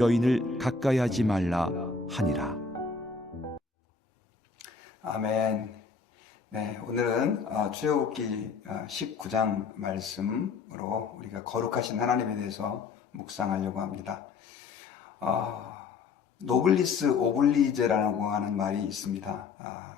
여인을 가까이 하지 말라 하니라. 아멘. 네, 오늘은 출애굽기 19장 말씀으로 우리가 거룩하신 하나님에 대해서 묵상하려고 합니다. 노블리스 오블리제라고 하는 말이 있습니다.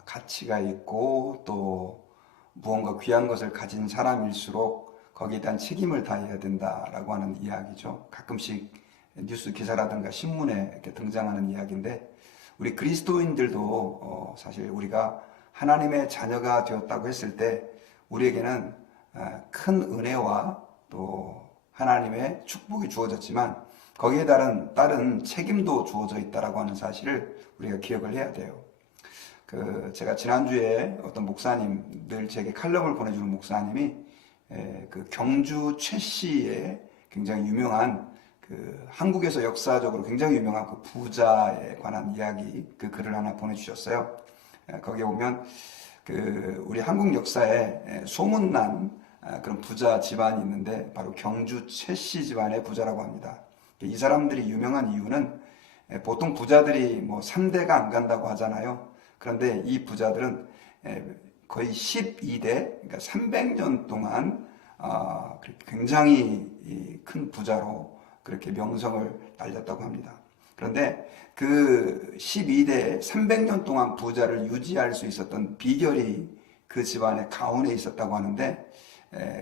가치가 있고 또 무언가 귀한 것을 가진 사람일수록 거기에 대한 책임을 다해야 된다라고 하는 이야기죠. 가끔씩 뉴스 기사라든가 신문에 이렇게 등장하는 이야기인데, 우리 그리스도인들도 사실 우리가 하나님의 자녀가 되었다고 했을 때 우리에게는 큰 은혜와 또 하나님의 축복이 주어졌지만 거기에 따른 책임도 주어져 있다라고 하는 사실을 우리가 기억을 해야 돼요. 제가 지난주에 어떤 목사님, 늘 제게 칼럼을 보내주는 목사님이 그 경주 최씨의 굉장히 유명한 한국에서 역사적으로 굉장히 유명한 그 부자에 관한 이야기, 그 글을 하나 보내주셨어요. 거기에 보면 우리 한국 역사에 소문난 그런 부자 집안이 있는데 바로 경주 최씨 집안의 부자라고 합니다. 이 사람들이 유명한 이유는 보통 부자들이 뭐 3대가 안 간다고 하잖아요. 그런데 이 부자들은 거의 12대, 그러니까 300년 동안 굉장히 큰 부자로 그렇게 명성을 날렸다고 합니다. 그런데 그 12대 300년 동안 부자를 유지할 수 있었던 비결이 그 집안의 가훈에 있었다고 하는데,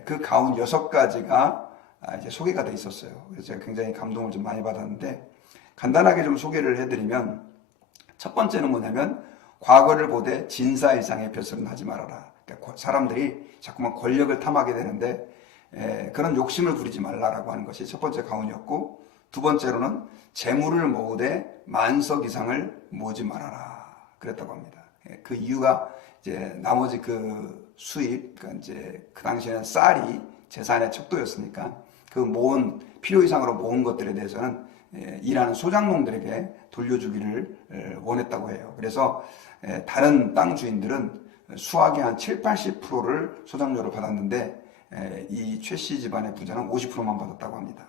그 가훈 6가지가 이제 소개가 돼 있었어요. 그래서 제가 굉장히 감동을 좀 많이 받았는데, 간단하게 좀 소개를 해드리면, 첫 번째는 뭐냐면 과거를 보되 진사 이상의 벼슬은 하지 말아라. 그러니까 사람들이 자꾸만 권력을 탐하게 되는데 그런 욕심을 부리지 말라라고 하는 것이 첫 번째 가훈이었고, 두 번째로는 재물을 모으되 만석 이상을 모으지 말아라 그랬다고 합니다. 그 이유가 이제 나머지 그 수입, 그러니까 이제 그 당시에는 쌀이 재산의 척도였으니까 그 모은 필요 이상으로 모은 것들에 대해서는 일하는 소작농들에게 돌려주기를 원했다고 해요. 그래서 다른 땅 주인들은 수확의 한 7, 80%를 소작료로 받았는데 이 최씨 집안의 부자는 50%만 받았다고 합니다.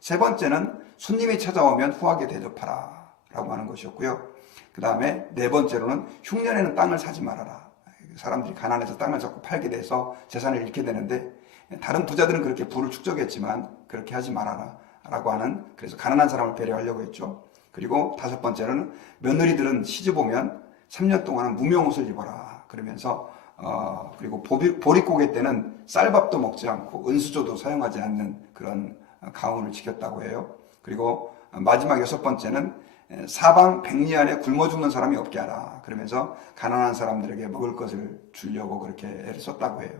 세 번째는 손님이 찾아오면 후하게 대접하라 라고 하는 것이었고요. 그 다음에 네 번째로는 흉년에는 땅을 사지 말아라. 사람들이 가난해서 땅을 자꾸 팔게 돼서 재산을 잃게 되는데, 다른 부자들은 그렇게 부를 축적했지만 그렇게 하지 말아라 라고 하는, 그래서 가난한 사람을 배려하려고 했죠. 그리고 다섯 번째로는 며느리들은 시집 오면 3년 동안은 무명옷을 입어라 그러면서 그리고 보릿고개 때는 쌀밥도 먹지 않고 은수저도 사용하지 않는 그런 가훈을 지켰다고 해요. 그리고 마지막 6번째는 사방 백리 안에 굶어 죽는 사람이 없게 하라 그러면서 가난한 사람들에게 먹을 것을 주려고 그렇게 애를 썼다고 해요.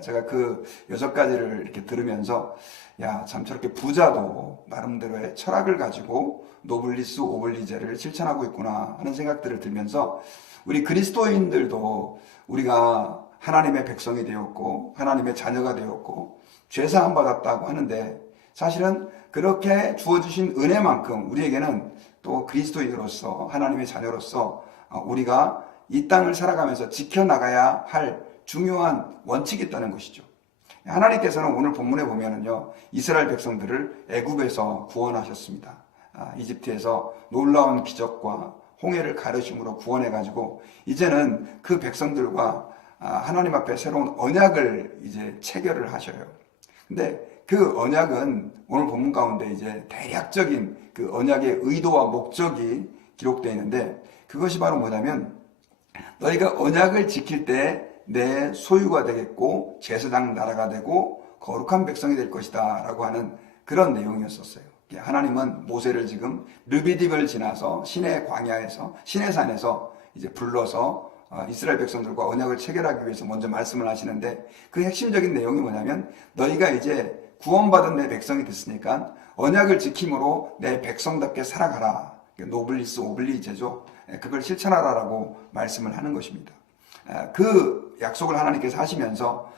제가 그 6가지를 이렇게 들으면서 참 저렇게 부자도 나름대로의 철학을 가지고 노블리스 오블리제를 실천하고 있구나 하는 생각들을 들면서, 우리 그리스도인들도 우리가 하나님의 백성이 되었고 하나님의 자녀가 되었고 죄사함 받았다고 하는데, 사실은 그렇게 주어주신 은혜만큼 우리에게는 또 그리스도인으로서 하나님의 자녀로서 우리가 이 땅을 살아가면서 지켜나가야 할 중요한 원칙이 있다는 것이죠. 하나님께서는 오늘 본문에 보면은요, 이스라엘 백성들을 애굽에서 구원하셨습니다. 이집트에서 놀라운 기적과 홍해를 가르심으로 구원해가지고 이제는 그 백성들과 하나님 앞에 새로운 언약을 이제 체결을 하셔요. 근데 그 언약은 오늘 본문 가운데 이제 대략적인 그 언약의 의도와 목적이 기록되어 있는데, 그것이 바로 뭐냐면 너희가 언약을 지킬 때 내 소유가 되겠고 제사장 나라가 되고 거룩한 백성이 될 것이다 라고 하는 그런 내용이었었어요. 하나님은 모세를 지금 르비딤을 지나서 시내 광야에서, 시내산에서 이제 불러서 이스라엘 백성들과 언약을 체결하기 위해서 먼저 말씀을 하시는데, 그 핵심적인 내용이 뭐냐면 너희가 이제 구원받은 내 백성이 됐으니까 언약을 지킴으로 내 백성답게 살아가라. 노블리스 오블리제죠. 그걸 실천하라라고 말씀을 하는 것입니다. 그 약속을 하나님께서 하시면서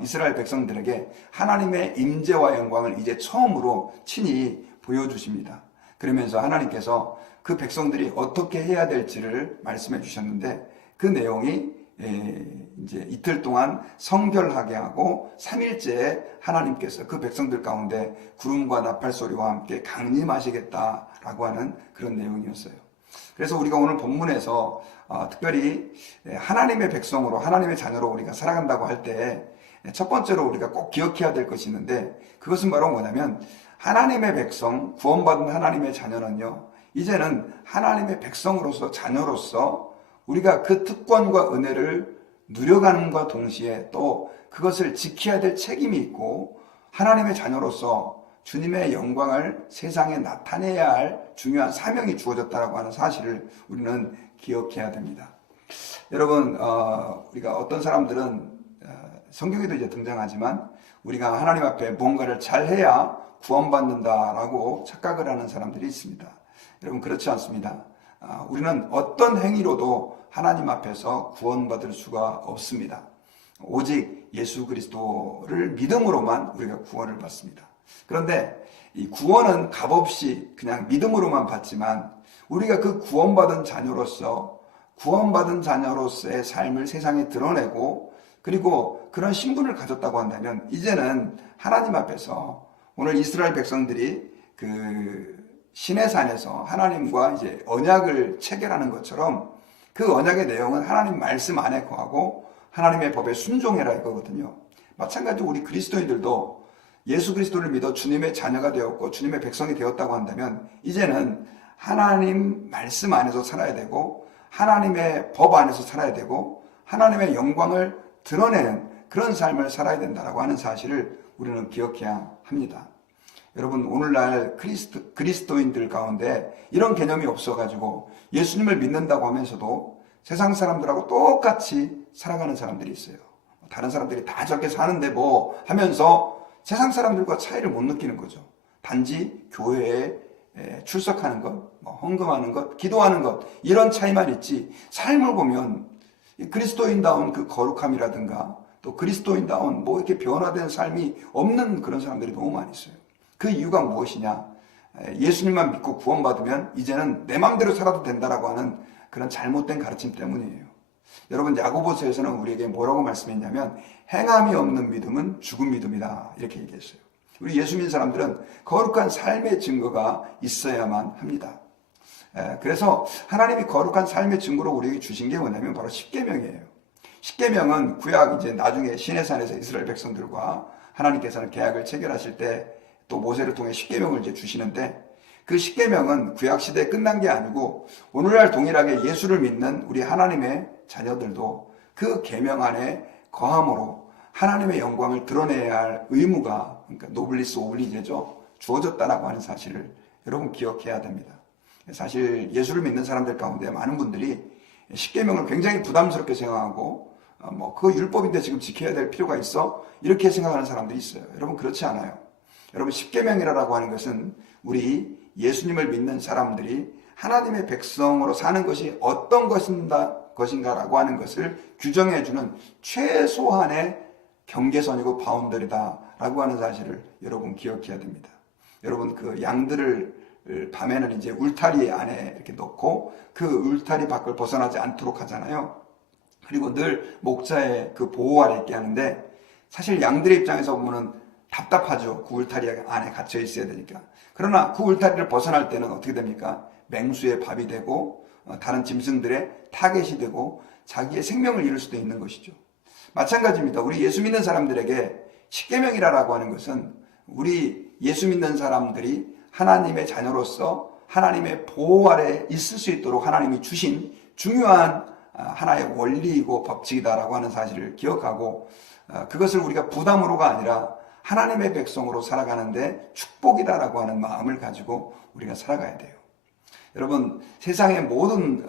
이스라엘 백성들에게 하나님의 임재와 영광을 이제 처음으로 친히 보여주십니다. 그러면서 하나님께서 그 백성들이 어떻게 해야 될지를 말씀해 주셨는데, 그 내용이 이제 이틀 동안 성결하게 하고 3일째에 하나님께서 그 백성들 가운데 구름과 나팔 소리와 함께 강림하시겠다 라고 하는 그런 내용이었어요. 그래서 우리가 오늘 본문에서 특별히 하나님의 백성으로, 하나님의 자녀로 우리가 살아간다고 할 때 첫 번째로 우리가 꼭 기억해야 될 것이 있는데, 그것은 바로 뭐냐면 하나님의 백성, 구원받은 하나님의 자녀는요, 이제는 하나님의 백성으로서, 자녀로서 우리가 그 특권과 은혜를 누려가는과 동시에 또 그것을 지켜야 될 책임이 있고, 하나님의 자녀로서 주님의 영광을 세상에 나타내야 할 중요한 사명이 주어졌다고 하는 사실을 우리는 기억해야 됩니다. 여러분, 우리가 어떤 사람들은 성경에도 이제 등장하지만 우리가 하나님 앞에 뭔가를 잘해야 구원받는다라고 착각을 하는 사람들이 있습니다. 여러분, 그렇지 않습니다. 우리는 어떤 행위로도 하나님 앞에서 구원받을 수가 없습니다. 오직 예수 그리스도를 믿음으로만 우리가 구원을 받습니다. 그런데 이 구원은 값없이 그냥 믿음으로만 받지만, 우리가 그 구원받은 자녀로서의 삶을 세상에 드러내고, 그리고 그런 신분을 가졌다고 한다면 이제는 하나님 앞에서, 오늘 이스라엘 백성들이 그 시내산에서 하나님과 이제 언약을 체결하는 것처럼 그 언약의 내용은 하나님 말씀 안에 거하고 하나님의 법에 순종해라 이거거든요. 마찬가지로 우리 그리스도인들도 예수 그리스도를 믿어 주님의 자녀가 되었고 주님의 백성이 되었다고 한다면 이제는 하나님 말씀 안에서 살아야 되고, 하나님의 법 안에서 살아야 되고, 하나님의 영광을 드러내는 그런 삶을 살아야 된다고 하는 사실을 우리는 기억해야 합니다. 여러분, 오늘날 그리스도인들 가운데 이런 개념이 없어가지고 예수님을 믿는다고 하면서도 세상 사람들하고 똑같이 살아가는 사람들이 있어요. 다른 사람들이 다 저렇게 사는데 뭐 하면서 세상 사람들과 차이를 못 느끼는 거죠. 단지 교회에 출석하는 것, 헌금하는 것, 기도하는 것, 이런 차이만 있지, 삶을 보면 그리스도인다운 그 거룩함이라든가 또 그리스도인다운 이렇게 변화된 삶이 없는 그런 사람들이 너무 많이 있어요. 그 이유가 무엇이냐? 예수님만 믿고 구원받으면 이제는 내 마음대로 살아도 된다라고 하는 그런 잘못된 가르침 때문이에요. 여러분, 야고보서에서는 우리에게 뭐라고 말씀했냐면 행함이 없는 믿음은 죽은 믿음이다, 이렇게 얘기했어요. 우리 예수 믿는 사람들은 거룩한 삶의 증거가 있어야만 합니다. 그래서 하나님이 거룩한 삶의 증거로 우리에게 주신 게 뭐냐면 바로 십계명이에요. 십계명은 구약 이제 나중에 시내산에서 이스라엘 백성들과 하나님께서는 계약을 체결하실 때 또 모세를 통해 십계명을 이제 주시는데, 그 십계명은 구약 시대에 끝난 게 아니고 오늘날 동일하게 예수를 믿는 우리 하나님의 자녀들도 그 계명 안에 거함으로 하나님의 영광을 드러내야 할 의무가, 그러니까 노블리스 오블리제죠, 주어졌다라고 하는 사실을 여러분 기억해야 됩니다. 사실 예수를 믿는 사람들 가운데 많은 분들이 십계명을 굉장히 부담스럽게 생각하고 그 율법인데 지금 지켜야 될 필요가 있어? 이렇게 생각하는 사람들이 있어요. 여러분, 그렇지 않아요. 여러분, 십계명이라고 하는 것은 우리 예수님을 믿는 사람들이 하나님의 백성으로 사는 것이 어떤 것인가라고 하는 것을 규정해주는 최소한의 경계선이고 바운더리다라고 하는 사실을 여러분 기억해야 됩니다. 여러분, 그 양들을 밤에는 이제 울타리 안에 이렇게 넣고 그 울타리 밖을 벗어나지 않도록 하잖아요. 그리고 늘 목자의 그 보호 아래 있게 하는데, 사실 양들의 입장에서 보면은 답답하죠. 그 울타리 안에 갇혀 있어야 되니까. 그러나 그 울타리를 벗어날 때는 어떻게 됩니까? 맹수의 밥이 되고 다른 짐승들의 타겟이 되고 자기의 생명을 잃을 수도 있는 것이죠. 마찬가지입니다. 우리 예수 믿는 사람들에게 십계명이라고 하는 것은 우리 예수 믿는 사람들이 하나님의 자녀로서 하나님의 보호 아래 있을 수 있도록 하나님이 주신 중요한 하나의 원리이고 법칙이다라고 하는 사실을 기억하고, 그것을 우리가 부담으로가 아니라 하나님의 백성으로 살아가는데 축복이다라고 하는 마음을 가지고 우리가 살아가야 돼요. 여러분, 세상의 모든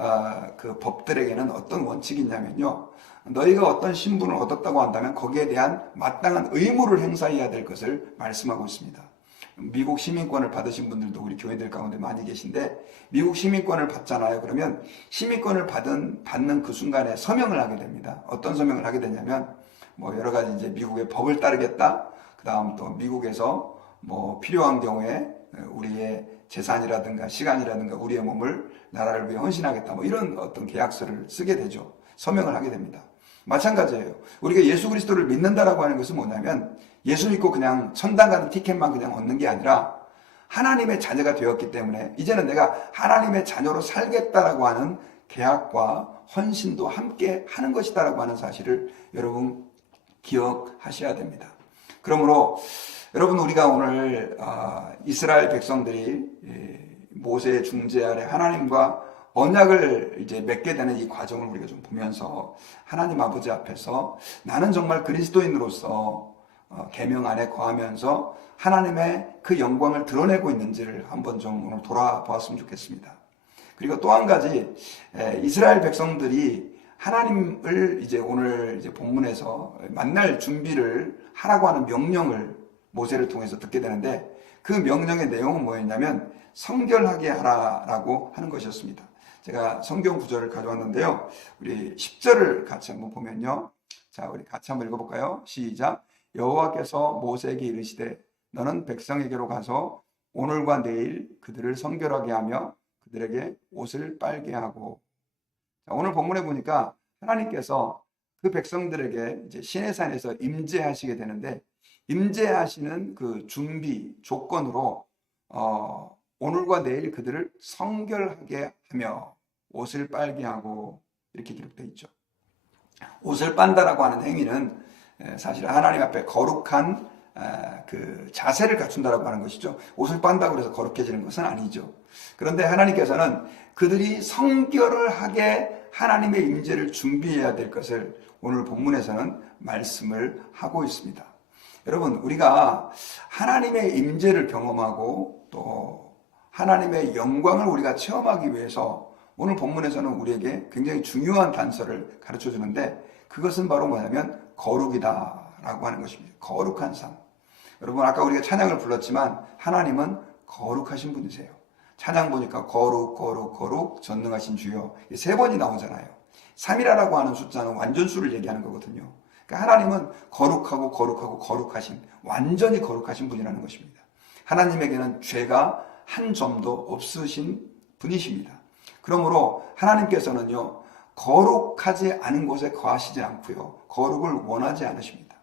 그 법들에게는 어떤 원칙이 있냐면요, 너희가 어떤 신분을 얻었다고 한다면 거기에 대한 마땅한 의무를 행사해야 될 것을 말씀하고 있습니다. 미국 시민권을 받으신 분들도 우리 교회들 가운데 많이 계신데, 미국 시민권을 받잖아요. 그러면 시민권을 받는 그 순간에 서명을 하게 됩니다. 어떤 서명을 하게 되냐면 여러 가지 이제 미국의 법을 따르겠다, 그 다음 또 미국에서 필요한 경우에 우리의 재산이라든가 시간이라든가 우리의 몸을 나라를 위해 헌신하겠다, 이런 어떤 계약서를 쓰게 되죠. 서명을 하게 됩니다. 마찬가지예요. 우리가 예수 그리스도를 믿는다라고 하는 것은 뭐냐면 예수 믿고 그냥 천당 가는 티켓만 그냥 얻는 게 아니라 하나님의 자녀가 되었기 때문에 이제는 내가 하나님의 자녀로 살겠다라고 하는 계약과 헌신도 함께 하는 것이다라고 하는 사실을 여러분 기억하셔야 됩니다. 그러므로 여러분, 우리가 오늘 이스라엘 백성들이 모세의 중재 아래 하나님과 언약을 이제 맺게 되는 이 과정을 우리가 좀 보면서 하나님 아버지 앞에서 나는 정말 그리스도인으로서 계명 안에 거하면서 하나님의 그 영광을 드러내고 있는지를 한번 좀 오늘 돌아보았으면 좋겠습니다. 그리고 또 한 가지, 이스라엘 백성들이 하나님을 이제 오늘 이제 본문에서 만날 준비를 하라고 하는 명령을 모세를 통해서 듣게 되는데, 그 명령의 내용은 뭐였냐면 성결하게 하라라고 하는 것이었습니다. 제가 성경 구절을 가져왔는데요. 우리 10절을 같이 한번 보면요. 자, 우리 같이 한번 읽어볼까요? 시작. 여호와께서 모세에게 이르시되 너는 백성에게로 가서 오늘과 내일 그들을 성결하게 하며 그들에게 옷을 빨게 하고. 자, 오늘 본문에 보니까 하나님께서 그 백성들에게 이제 시내산에서 임재하시게 되는데, 임재하시는 그 준비 조건으로 오늘과 내일 그들을 성결하게 하며 옷을 빨게 하고, 이렇게 기록되어 있죠. 옷을 빤다라고 하는 행위는 사실 하나님 앞에 거룩한 그 자세를 갖춘다라고 하는 것이죠. 옷을 빤다고 해서 거룩해지는 것은 아니죠. 그런데 하나님께서는 그들이 성결을 하게 하나님의 임재를 준비해야 될 것을 오늘 본문에서는 말씀을 하고 있습니다. 여러분, 우리가 하나님의 임재를 경험하고 또 하나님의 영광을 우리가 체험하기 위해서 오늘 본문에서는 우리에게 굉장히 중요한 단서를 가르쳐 주는데, 그것은 바로 뭐냐면 거룩이다라고 하는 것입니다. 거룩한 삶. 여러분, 아까 우리가 찬양을 불렀지만 하나님은 거룩하신 분이세요. 찬양 보니까 거룩, 거룩, 거룩, 전능하신 주여, 3번이 나오잖아요. 3이라고 하는 숫자는 완전수를 얘기하는 거거든요. 그러니까 하나님은 거룩하고 거룩하고 거룩하신, 완전히 거룩하신 분이라는 것입니다. 하나님에게는 죄가 한 점도 없으신 분이십니다. 그러므로 하나님께서는요, 거룩하지 않은 곳에 거하시지 않고요, 거룩을 원하지 않으십니다.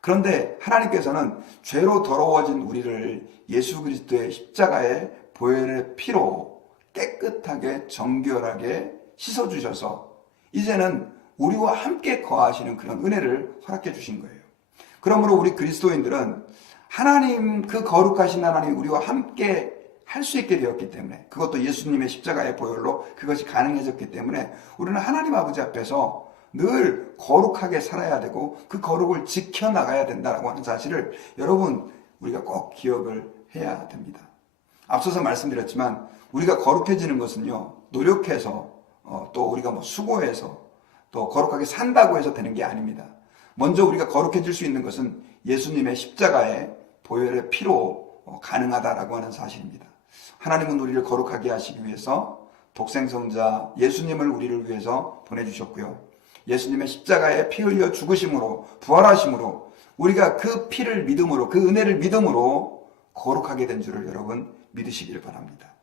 그런데 하나님께서는 죄로 더러워진 우리를 예수 그리스도의 십자가의 보혈의 피로 깨끗하게 정결하게 씻어주셔서 이제는 우리와 함께 거하시는 그런 은혜를 허락해 주신 거예요. 그러므로 우리 그리스도인들은 하나님, 그 거룩하신 하나님 우리와 함께 할 수 있게 되었기 때문에, 그것도 예수님의 십자가의 보혈로 그것이 가능해졌기 때문에 우리는 하나님 아버지 앞에서 늘 거룩하게 살아야 되고 그 거룩을 지켜나가야 된다고 하는 사실을 여러분, 우리가 꼭 기억을 해야 됩니다. 앞서서 말씀드렸지만 우리가 거룩해지는 것은요, 노력해서 또 우리가 뭐 수고해서 또 거룩하게 산다고 해서 되는 게 아닙니다. 먼저 우리가 거룩해질 수 있는 것은 예수님의 십자가의 보혈의 피로 가능하다라고 하는 사실입니다. 하나님은 우리를 거룩하게 하시기 위해서 독생성자 예수님을 우리를 위해서 보내주셨고요. 예수님의 십자가에 피 흘려 죽으심으로, 부활하심으로 우리가 그 피를 믿음으로, 그 은혜를 믿음으로 거룩하게 된 줄을 여러분 믿으시기를 바랍니다.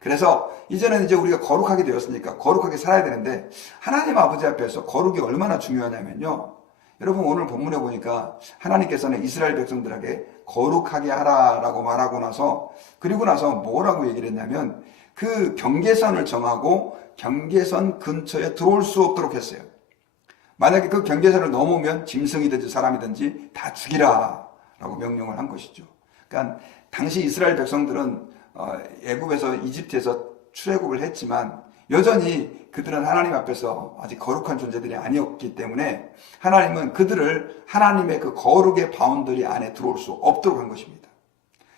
그래서 이제는 이제 우리가 거룩하게 되었으니까 거룩하게 살아야 되는데, 하나님 아버지 앞에서 거룩이 얼마나 중요하냐면요, 여러분 오늘 본문에 보니까 하나님께서는 이스라엘 백성들에게 거룩하게 하라라고 말하고 나서, 그리고 나서 뭐라고 얘기를 했냐면 그 경계선을 정하고 경계선 근처에 들어올 수 없도록 했어요. 만약에 그 경계선을 넘으면 짐승이든지 사람이든지 다 죽이라 라고 명령을 한 것이죠. 그러니까 당시 이스라엘 백성들은 애굽에서, 이집트에서 출애굽을 했지만 여전히 그들은 하나님 앞에서 아직 거룩한 존재들이 아니었기 때문에 하나님은 그들을 하나님의 그 거룩의 바운더리 안에 들어올 수 없도록 한 것입니다.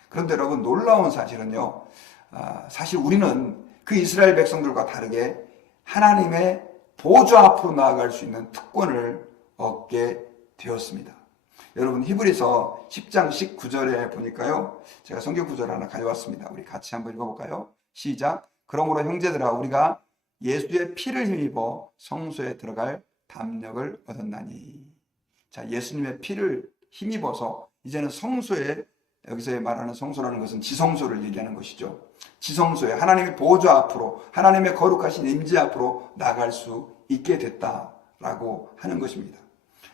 그런데 여러분, 놀라운 사실은요, 사실 우리는 그 이스라엘 백성들과 다르게 하나님의 보좌 앞으로 나아갈 수 있는 특권을 얻게 되었습니다. 여러분, 히브리서 10장 19절에 보니까요, 제가 성경 구절 하나 가져왔습니다. 우리 같이 한번 읽어볼까요? 시작. 그러므로 형제들아, 우리가 예수의 피를 힘입어 성소에 들어갈 담력을 얻었나니. 자, 예수님의 피를 힘입어서 이제는 성소에, 여기서 말하는 성소라는 것은 지성소를 얘기하는 것이죠. 지성소에, 하나님의 보좌 앞으로, 하나님의 거룩하신 임재 앞으로 나갈 수 있게 됐다라고 하는 것입니다.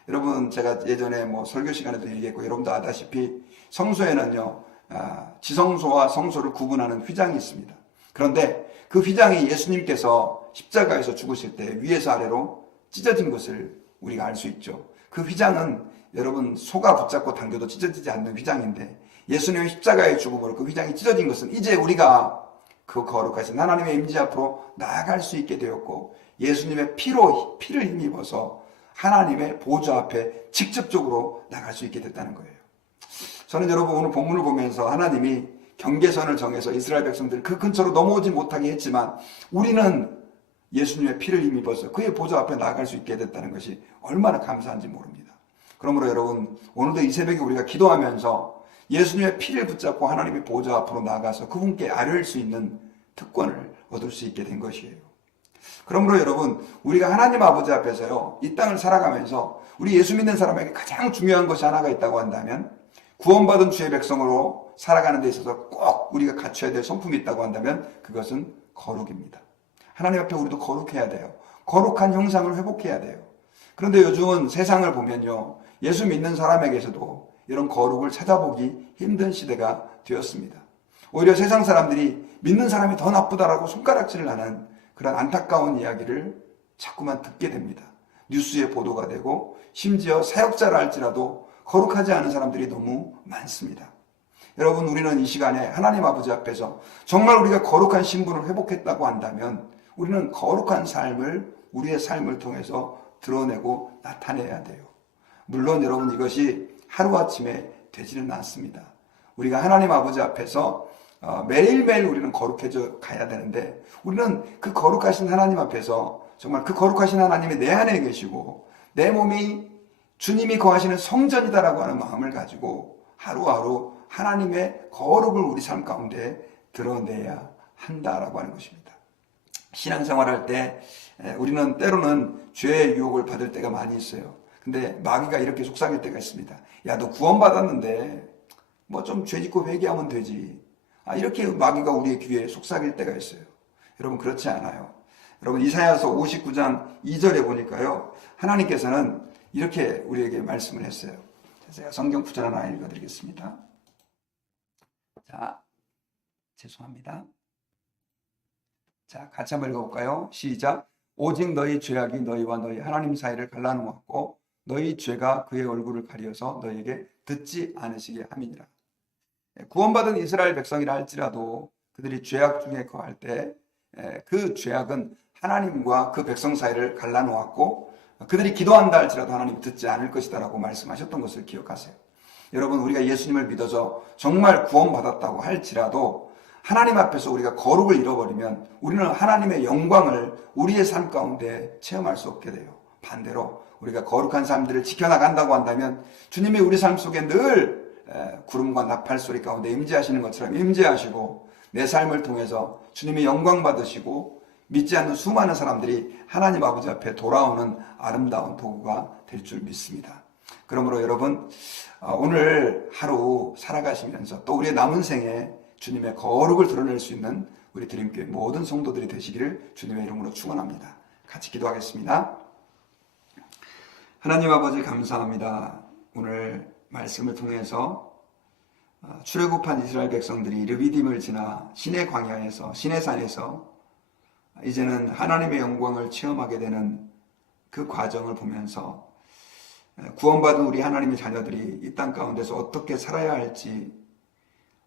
여러분, 제가 예전에 설교 시간에도 얘기했고 여러분도 아다시피 성소에는요, 지성소와 성소를 구분하는 휘장이 있습니다. 그런데 그 휘장이 예수님께서 십자가에서 죽으실 때 위에서 아래로 찢어진 것을 우리가 알 수 있죠. 그 휘장은 여러분 소가 붙잡고 당겨도 찢어지지 않는 휘장인데 예수님의 십자가의 죽음으로 그 휘장이 찢어진 것은 이제 우리가 그 거룩하신 하나님의 임재 앞으로 나아갈 수 있게 되었고 예수님의 피를 힘입어서 하나님의 보좌 앞에 직접적으로 나갈 수 있게 됐다는 거예요. 저는 여러분 오늘 본문을 보면서 하나님이 경계선을 정해서 이스라엘 백성들을 그 근처로 넘어오지 못하게 했지만 우리는 예수님의 피를 힘입어서 그의 보좌 앞에 나아갈 수 있게 됐다는 것이 얼마나 감사한지 모릅니다. 그러므로 여러분 오늘도 이 새벽에 우리가 기도하면서 예수님의 피를 붙잡고 하나님의 보좌 앞으로 나가서 그분께 아뢰을 수 있는 특권을 얻을 수 있게 된 것이에요. 그러므로 여러분 우리가 하나님 아버지 앞에서요 이 땅을 살아가면서 우리 예수 믿는 사람에게 가장 중요한 것이 하나가 있다고 한다면 구원받은 주의 백성으로 살아가는 데 있어서 꼭 우리가 갖춰야 될 성품이 있다고 한다면 그것은 거룩입니다. 하나님 앞에 우리도 거룩해야 돼요. 거룩한 형상을 회복해야 돼요. 그런데 요즘은 세상을 보면요 예수 믿는 사람에게서도 이런 거룩을 찾아보기 힘든 시대가 되었습니다. 오히려 세상 사람들이 믿는 사람이 더 나쁘다라고 손가락질을 하는 그런 안타까운 이야기를 자꾸만 듣게 됩니다. 뉴스에 보도가 되고 심지어 사역자라 할지라도 거룩하지 않은 사람들이 너무 많습니다. 여러분 우리는 이 시간에 하나님 아버지 앞에서 정말 우리가 거룩한 신분을 회복했다고 한다면 우리는 거룩한 삶을 우리의 삶을 통해서 드러내고 나타내야 돼요. 물론 여러분 이것이 하루아침에 되지는 않습니다. 우리가 하나님 아버지 앞에서 매일매일 우리는 거룩해져 가야 되는데 우리는 그 거룩하신 하나님 앞에서 정말 그 거룩하신 하나님이 내 안에 계시고 내 몸이 주님이 거하시는 성전이다라고 하는 마음을 가지고 하루하루 하나님의 거룩을 우리 삶 가운데 드러내야 한다라고 하는 것입니다. 신앙생활할 때 우리는 때로는 죄의 유혹을 받을 때가 많이 있어요. 근데 마귀가 이렇게 속삭일 때가 있습니다. 야, 너 구원받았는데 뭐 좀 죄짓고 회개하면 되지. 이렇게 마귀가 우리의 귀에 속삭일 때가 있어요. 여러분 그렇지 않아요. 여러분 이사야서 59장 2절에 보니까요. 하나님께서는 이렇게 우리에게 말씀을 했어요. 제가 성경 구절 하나 읽어드리겠습니다. 자, 죄송합니다. 자, 같이 한번 읽어볼까요? 시작. 오직 너희 죄악이 너희와 너희 하나님 사이를 갈라놓았고 너희 죄가 그의 얼굴을 가리어서 너희에게 듣지 않으시게 함이니라. 구원받은 이스라엘 백성이라 할지라도 그들이 죄악 중에 거할 때 그 죄악은 하나님과 그 백성 사이를 갈라놓았고 그들이 기도한다 할지라도 하나님이 듣지 않을 것이다 라고 말씀하셨던 것을 기억하세요. 여러분 우리가 예수님을 믿어서 정말 구원받았다고 할지라도 하나님 앞에서 우리가 거룩을 잃어버리면 우리는 하나님의 영광을 우리의 삶 가운데 체험할 수 없게 돼요. 반대로 우리가 거룩한 삶들을 지켜나간다고 한다면 주님이 우리 삶 속에 늘 구름과 나팔 소리 가운데 임재하시는 것처럼 임재하시고 내 삶을 통해서 주님이 영광 받으시고 믿지 않는 수많은 사람들이 하나님 아버지 앞에 돌아오는 아름다운 도구가 될 줄 믿습니다. 그러므로 여러분 오늘 하루 살아가시면서 또 우리의 남은 생에 주님의 거룩을 드러낼 수 있는 우리 드림교회 모든 성도들이 되시기를 주님의 이름으로 축원합니다. 같이 기도하겠습니다. 하나님 아버지 감사합니다. 오늘 말씀을 통해서 출애굽한 이스라엘 백성들이 르비딤을 지나 시내 광야에서 시내 산에서 이제는 하나님의 영광을 체험하게 되는 그 과정을 보면서 구원받은 우리 하나님의 자녀들이 이 땅 가운데서 어떻게 살아야 할지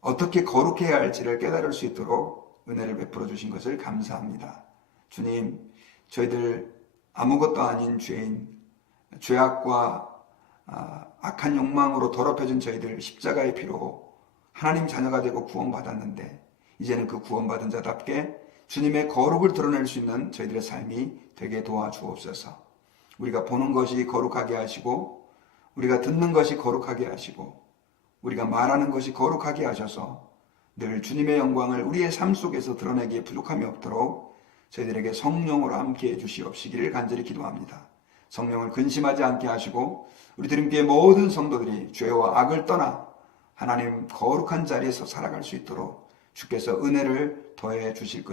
어떻게 거룩해야 할지를 깨달을 수 있도록 은혜를 베풀어 주신 것을 감사합니다. 주님, 저희들 아무것도 아닌 죄인, 죄악과 악한 욕망으로 더럽혀진 저희들 십자가의 피로 하나님 자녀가 되고 구원받았는데 이제는 그 구원받은 자답게 주님의 거룩을 드러낼 수 있는 저희들의 삶이 되게 도와주옵소서. 우리가 보는 것이 거룩하게 하시고 우리가 듣는 것이 거룩하게 하시고 우리가 말하는 것이 거룩하게 하셔서 늘 주님의 영광을 우리의 삶 속에서 드러내기에 부족함이 없도록 저희들에게 성령으로 함께해 주시옵시기를 간절히 기도합니다. 성령을 근심하지 않게 하시고 우리 드림교회 모든 성도들이 죄와 악을 떠나 하나님 거룩한 자리에서 살아갈 수 있도록 주께서 은혜를 더해 주실 것